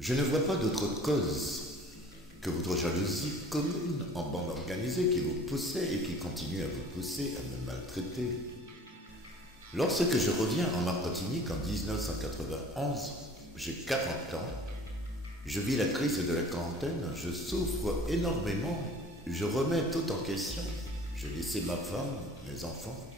Je ne vois pas d'autre cause que votre jalousie commune en bande organisée qui vous poussait et qui continue à vous pousser à me maltraiter. Lorsque je reviens en Martinique en 1991, j'ai 40 ans, je vis la crise de la quarantaine, je souffre énormément, je remets tout en question. J'ai laissé ma femme, mes enfants.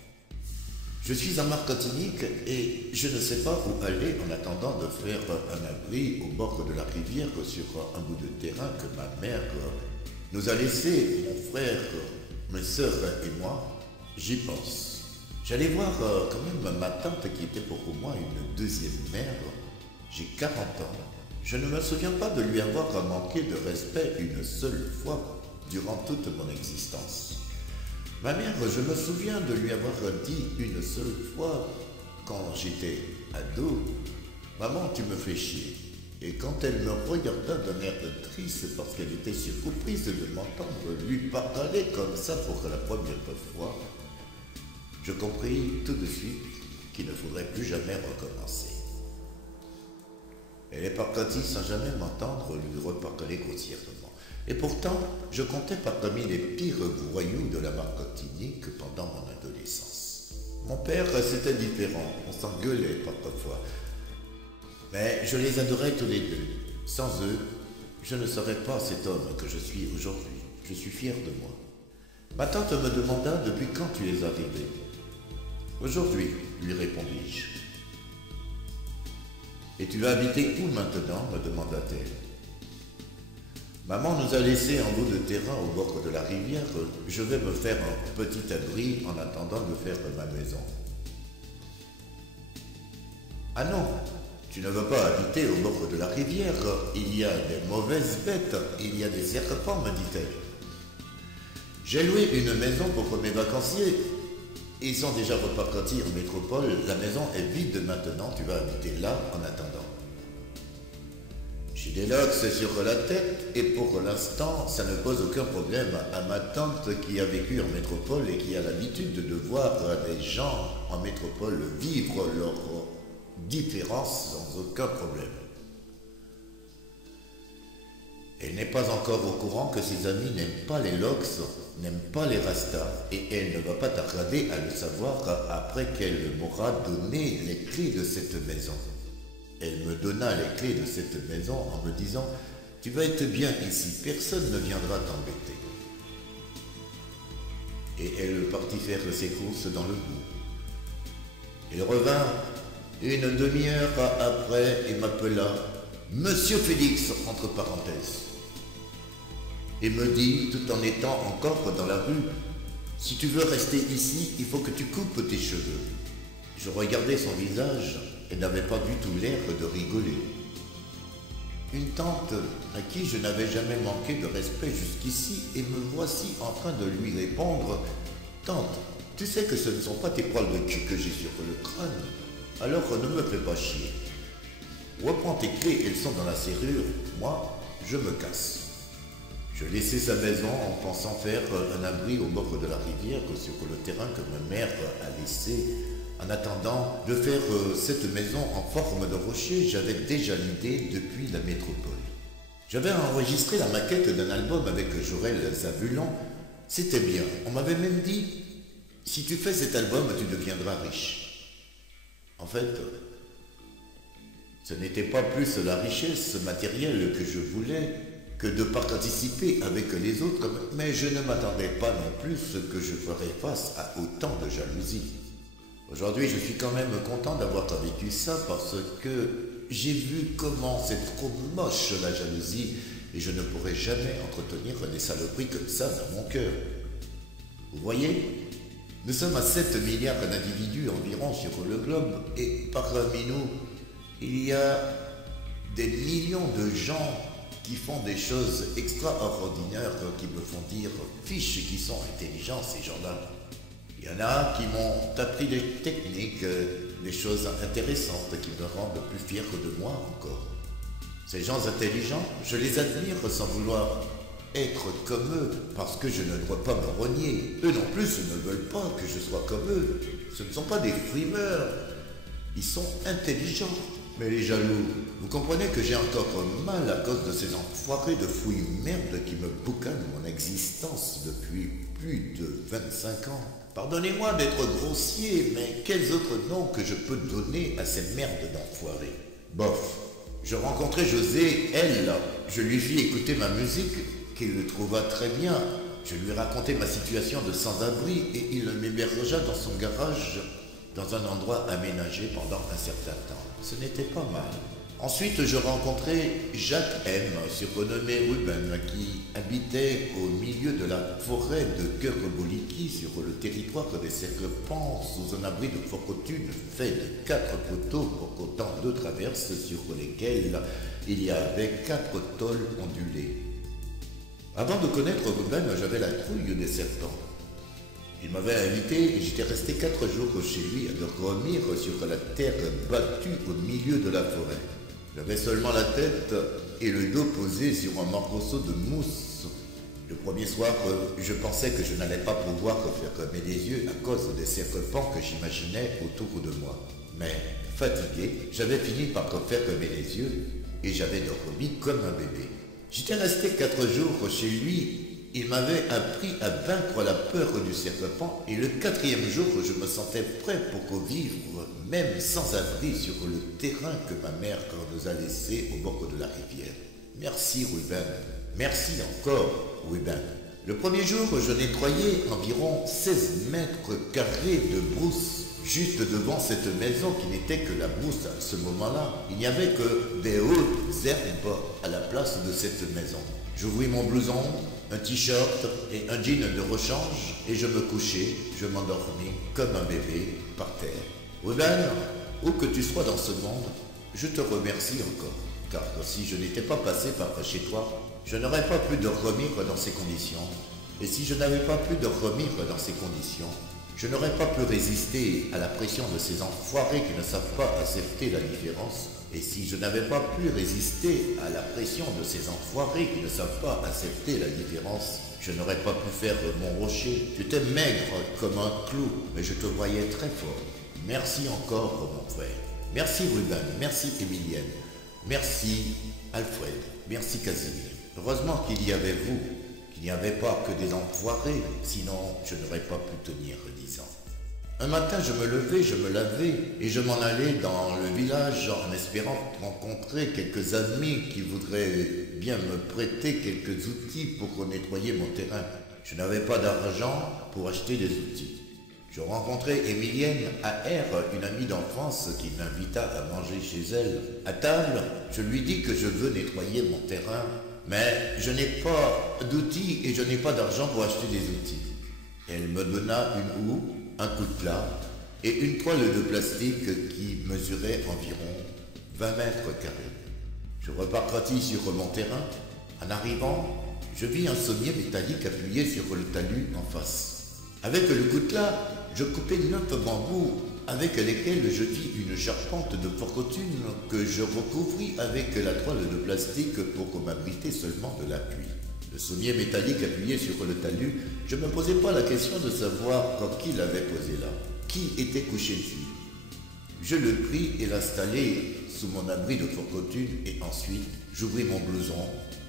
Je suis en Martinique et je ne sais pas où aller en attendant de faire un abri au bord de la rivière sur un bout de terrain que ma mère nous a laissé, mon frère, mes sœurs et moi. J'y pense. J'allais voir quand même ma tante qui était pour moi une deuxième mère. J'ai 40 ans. Je ne me souviens pas de lui avoir manqué de respect une seule fois durant toute mon existence. Ma mère, je me souviens de lui avoir dit une seule fois, quand j'étais ado, « Maman, tu me fais chier ». Et quand elle me regarda d'un air triste parce qu'elle était surprise de m'entendre lui parler comme ça pour la première fois, je compris tout de suite qu'il ne faudrait plus jamais recommencer. Elle est partie sans jamais m'entendre lui reparler grossièrement. Et pourtant, je comptais parmi les pires voyous de la Martinique pendant mon adolescence. Mon père, c'était différent, on s'engueulait parfois. Mais je les adorais tous les deux. Sans eux, je ne serais pas cet homme que je suis aujourd'hui. Je suis fier de moi. Ma tante me demanda depuis quand tu es arrivé. Aujourd'hui, lui répondis-je. Et tu vas habiter où maintenant, me demanda-t-elle. Maman nous a laissés en bout de terrain au bord de la rivière. Je vais me faire un petit abri en attendant de faire ma maison. Ah non, tu ne veux pas habiter au bord de la rivière. Il y a des mauvaises bêtes, il y a des serpents, me dit-elle. J'ai loué une maison pour mes vacanciers. Ils sont déjà repartis en métropole. La maison est vide maintenant, tu vas habiter là en attendant. J'ai des locks sur la tête et pour l'instant, ça ne pose aucun problème à ma tante qui a vécu en métropole et qui a l'habitude de voir les gens en métropole vivre leurs différences sans aucun problème. Elle n'est pas encore au courant que ses amis n'aiment pas les locks, n'aiment pas les rastas et elle ne va pas tarder à le savoir après qu'elle m'aura donné les clés de cette maison. Elle me donna les clés de cette maison en me disant « Tu vas être bien ici, personne ne viendra t'embêter. » Et elle partit faire ses courses dans le bout. Elle revint une demi-heure après et m'appela « Monsieur Félix » entre parenthèses. Et me dit, tout en étant encore dans la rue « Si tu veux rester ici, il faut que tu coupes tes cheveux. » Je regardais son visage et n'avait pas du tout l'air de rigoler. Une tante à qui je n'avais jamais manqué de respect jusqu'ici et me voici en train de lui répondre « Tante, tu sais que ce ne sont pas tes poils de cul que j'ai sur le crâne, alors ne me fais pas chier. Reprends tes clés, elles sont dans la serrure, moi, je me casse. » Je laissai sa maison en pensant faire un abri au bord de la rivière sur le terrain que ma mère a laissé. En attendant de faire cette maison en forme de rocher, j'avais déjà l'idée depuis la métropole. J'avais enregistré la maquette d'un album avec Jorel Zavulon. C'était bien. On m'avait même dit « Si tu fais cet album, tu deviendras riche. » En fait, ce n'était pas plus la richesse matérielle que je voulais que de participer avec les autres, mais je ne m'attendais pas non plus que je ferais face à autant de jalousie. Aujourd'hui, je suis quand même content d'avoir vécu ça parce que j'ai vu comment c'est trop moche la jalousie et je ne pourrai jamais entretenir des saloperies comme ça dans mon cœur. Vous voyez, nous sommes à 7 milliards d'individus environ sur le globe et parmi nous, il y a des millions de gens qui font des choses extraordinaires qui me font dire « fiche qui sont intelligents ces gens-là ». Il y en a qui m'ont appris des techniques, des choses intéressantes qui me rendent plus fier de moi encore. Ces gens intelligents, je les admire sans vouloir être comme eux, parce que je ne dois pas me renier. Eux non plus ne veulent pas que je sois comme eux. Ce ne sont pas des frimeurs, ils sont intelligents. Mais les jaloux, vous comprenez que j'ai encore mal à cause de ces enfoirés de fouilles merde qui me boucanent mon existence depuis plus de 25 ans. Pardonnez-moi d'être grossier, mais quels autres noms que je peux donner à ces merdes d'enfoirés? Bof, je rencontrai José, elle, je lui fis écouter ma musique, qu'il le trouva très bien. Je lui racontai ma situation de sans-abri et il m'hébergea dans son garage, dans un endroit aménagé pendant un certain temps. Ce n'était pas mal. Ensuite, je rencontrai Jacques M, surnommé Ruben, qui habitait au milieu de la forêt de Kerboliki sur le territoire des Serpents, sous un abri de fortune fait de 4 poteaux pour qu'autant de traverses sur lesquels il y avait 4 tôles ondulées. Avant de connaître Ruben, j'avais la trouille des serpents. Il m'avait invité et j'étais resté 4 jours chez lui à dormir sur la terre battue au milieu de la forêt. J'avais seulement la tête et le dos posé sur un morceau de mousse. Le premier soir, je pensais que je n'allais pas pouvoir fermer les yeux à cause des serpents que j'imaginais autour de moi. Mais, fatigué, j'avais fini par fermer les yeux et j'avais dormi comme un bébé. J'étais resté 4 jours chez lui. Il m'avait appris à vaincre la peur du serpent et le 4e jour, je me sentais prêt pour vivre, même sans abri, sur le terrain que ma mère nous a laissé au bord de la rivière. Merci Ruben. Merci encore Ruben. Le premier jour, je nettoyais environ 16 mètres carrés de brousse. Juste devant cette maison qui n'était que la brousse à ce moment-là, il n'y avait que des hautes herbes à la place de cette maison. J'ouvris mon blouson, un t-shirt et un jean de rechange et je me couchais, je m'endormis comme un bébé par terre. Ruben, où que tu sois dans ce monde, je te remercie encore, car si je n'étais pas passé par chez toi, je n'aurais pas pu dormir dans ces conditions. Et si je n'avais pas pu dormir dans ces conditions, je n'aurais pas pu résister à la pression de ces enfoirés qui ne savent pas accepter la différence. Et si je n'avais pas pu résister à la pression de ces enfoirés qui ne savent pas accepter la différence, je n'aurais pas pu faire mon rocher. Tu étais maigre comme un clou, mais je te voyais très fort. Merci encore, mon frère. Merci Ruben, merci Emilienne, merci Alfred, merci Casimir. Heureusement qu'il y avait vous, qu'il n'y avait pas que des enfoirés, sinon je n'aurais pas pu tenir 10 ans. Un matin, je me levais, je me lavais et je m'en allais dans le village en espérant rencontrer quelques amis qui voudraient bien me prêter quelques outils pour nettoyer mon terrain. Je n'avais pas d'argent pour acheter des outils. Je rencontrai Emilienne à R, une amie d'enfance qui m'invita à manger chez elle. À table, je lui dis que je veux nettoyer mon terrain, mais je n'ai pas d'outils et je n'ai pas d'argent pour acheter des outils. Elle me donna une houe, un coup de plat et une toile de plastique qui mesurait environ 20 mètres carrés. Je repartis sur mon terrain. En arrivant, je vis un sommier métallique appuyé sur le talus en face. Avec le coutelas, je coupais 9 bambous avec lesquels je fis une charpente de fortune que je recouvris avec la toile de plastique pour m'abriter seulement de la pluie. Le sommier métallique appuyé sur le talus, je ne me posais pas la question de savoir qui l'avait posé là, qui était couché dessus. Je le pris et l'installai sous mon abri de fortune et ensuite j'ouvris mon blouson,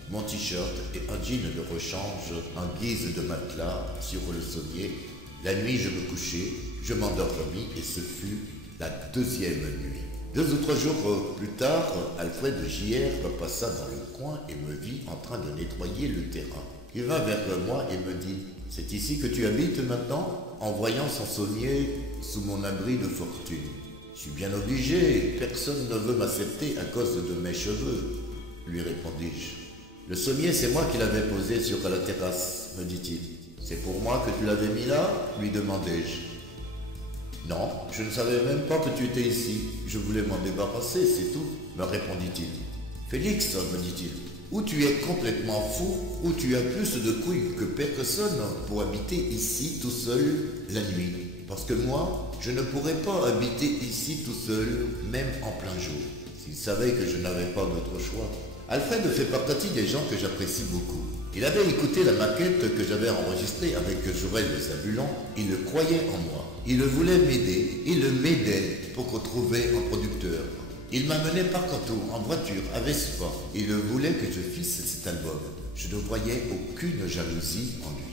mon t-shirt et un jean de rechange en guise de matelas sur le sommier. La nuit, je me couchais, je m'endormis et ce fut la 2e nuit. 2 ou 3 jours plus tard, Alfred JR passa dans le coin et me vit en train de nettoyer le terrain. Il vint vers moi et me dit « C'est ici que tu habites maintenant ?» en voyant son sommier sous mon abri de fortune. « Je suis bien obligé, personne ne veut m'accepter à cause de mes cheveux, » lui répondis-je. « Le sommier, c'est moi qui l'avais posé sur la terrasse, » me dit-il. « C'est pour moi que tu l'avais mis là ?» lui demandai-je. « Non, je ne savais même pas que tu étais ici. Je voulais m'en débarrasser, c'est tout, » me répondit-il. « Félix, me dit-il, ou tu es complètement fou, ou tu as plus de couilles que personne pour habiter ici tout seul la nuit. Parce que moi, je ne pourrais pas habiter ici tout seul, même en plein jour. S'il savait que je n'avais pas d'autre choix. » Alfred fait partie des gens que j'apprécie beaucoup. Il avait écouté la maquette que j'avais enregistrée avec Joël de Zabulon. Il croyait en moi. Il voulait m'aider. Il m'aidait pour trouver un producteur. Il m'amenait par contour, en voiture, à Vespa. Il voulait que je fisse cet album. Je ne voyais aucune jalousie en lui.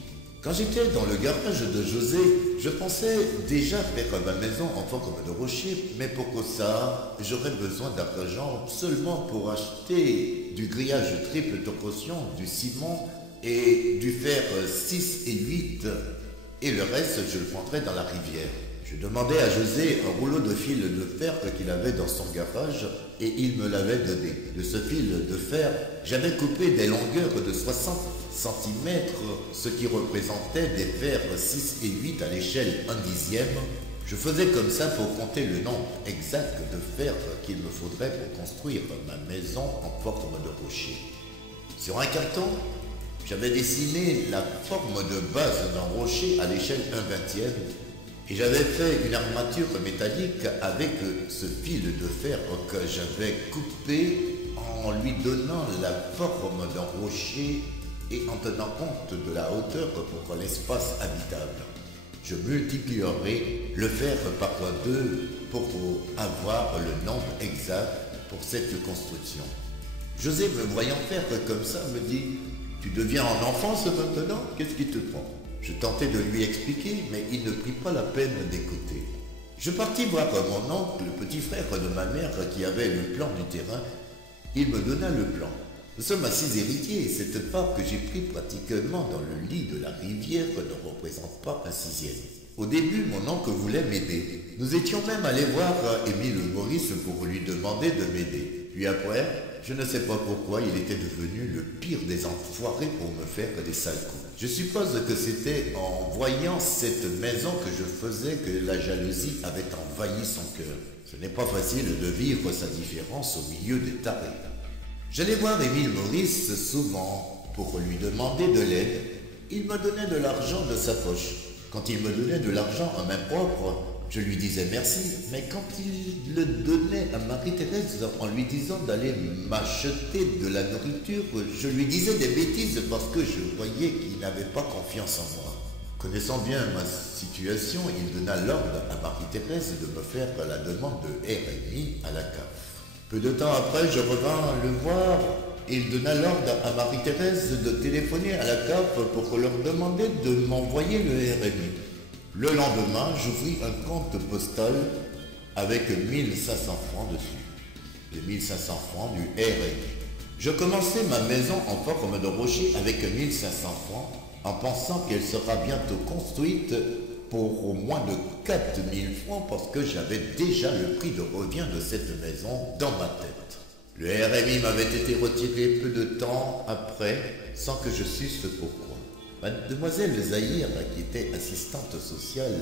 Quand j'étais dans le garage de José, je pensais déjà faire ma maison en forme de rocher, mais pour que ça, j'aurais besoin d'argent seulement pour acheter du grillage triple torsion, du ciment et du fer 6 et 8, et le reste je le prendrais dans la rivière. Je demandais à José un rouleau de fil de fer qu'il avait dans son garage et il me l'avait donné. De ce fil de fer, j'avais coupé des longueurs de 60 cm, ce qui représentait des fers 6 et 8 à l'échelle 1/10. Je faisais comme ça pour compter le nombre exact de fer qu'il me faudrait pour construire ma maison en forme de rocher. Sur un carton, j'avais dessiné la forme de base d'un rocher à l'échelle 1/20. Et j'avais fait une armature métallique avec ce fil de fer que j'avais coupé en lui donnant la forme d'un rocher et en tenant compte de la hauteur pour l'espace habitable. Je multiplierai le fer par 2 pour avoir le nombre exact pour cette construction. José, me voyant faire comme ça, me dit « Tu deviens en enfance maintenant? Qu'est-ce qui te prend ?» Je tentais de lui expliquer, mais il ne prit pas la peine d'écouter. Je partis voir mon oncle, le petit frère de ma mère, qui avait le plan du terrain. Il me donna le plan. Nous sommes 6 héritiers et cette part que j'ai prise pratiquement dans le lit de la rivière ne représente pas un 6e. Au début, mon oncle voulait m'aider. Nous étions même allés voir Émile Maurice pour lui demander de m'aider. Puis après, je ne sais pas pourquoi, il était devenu le pire des enfoirés pour me faire des sales coups. Je suppose que c'était en voyant cette maison que je faisais que la jalousie avait envahi son cœur. Ce n'est pas facile de vivre sa différence au milieu des tarés. J'allais voir Émile Maurice souvent pour lui demander de l'aide. Il me donnait de l'argent de sa poche. Quand il me donnait de l'argent en main propre, je lui disais merci, mais quand il le donnait à Marie-Thérèse en lui disant d'aller m'acheter de la nourriture, je lui disais des bêtises parce que je voyais qu'il n'avait pas confiance en moi. Connaissant bien ma situation, il donna l'ordre à Marie-Thérèse de me faire la demande de RMI à la CAF. Peu de temps après, je revins le voir. Il donna l'ordre à Marie-Thérèse de téléphoner à la CAF pour leur demander de m'envoyer le RMI. Le lendemain, j'ouvris un compte postal avec 1500 francs dessus. Les 1500 francs du RMI. Je commençais ma maison en forme de rocher avec 1500 francs en pensant qu'elle sera bientôt construite pour au moins de 4000 francs parce que j'avais déjà le prix de revient de cette maison dans ma tête. Le RMI m'avait été retiré peu de temps après sans que je susse pourquoi. Mademoiselle Zahir, qui était assistante sociale,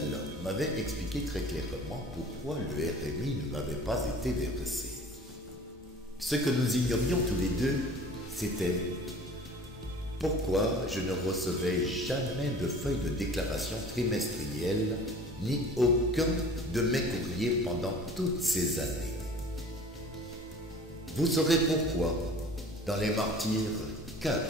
m'avait expliqué très clairement pourquoi le RMI ne m'avait pas été versé. Ce que nous ignorions tous les deux, c'était pourquoi je ne recevais jamais de feuille de déclaration trimestrielle, ni aucun de mes courriers pendant toutes ces années. Vous saurez pourquoi, dans Les Martyrs 4.